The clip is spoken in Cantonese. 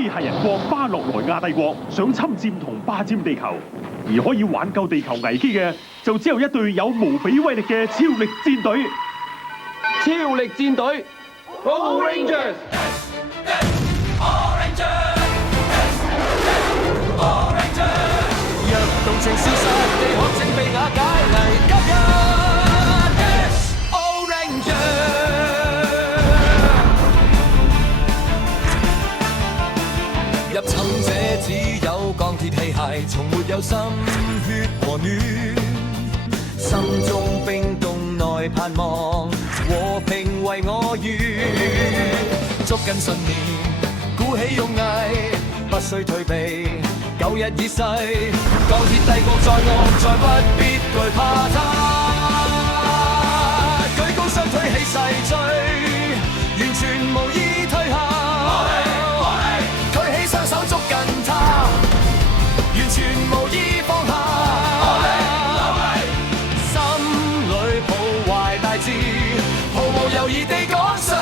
機械人國巴洛萊亞帝國想侵佔同霸佔地球，而可以挽救地球危機嘅就只有一隊有無比威力嘅超力戰隊。超力戰隊 ，Go Rangers！ 若動情消失，地殼正被瓦解，危急一 All Ranger。入侵者只有鋼鐵器械，從沒有心血和暖。心中冰凍內盼望，和平為我願。捉緊信念，鼓起勇毅，不需退避。舊日已逝，鋼鐵帝國在我，再不必懼怕它。舉高雙腿起勢追，完全無意退後。舉起雙手捉緊它，完全無意放下。心裏抱懷大志，毫無猶豫地趕上。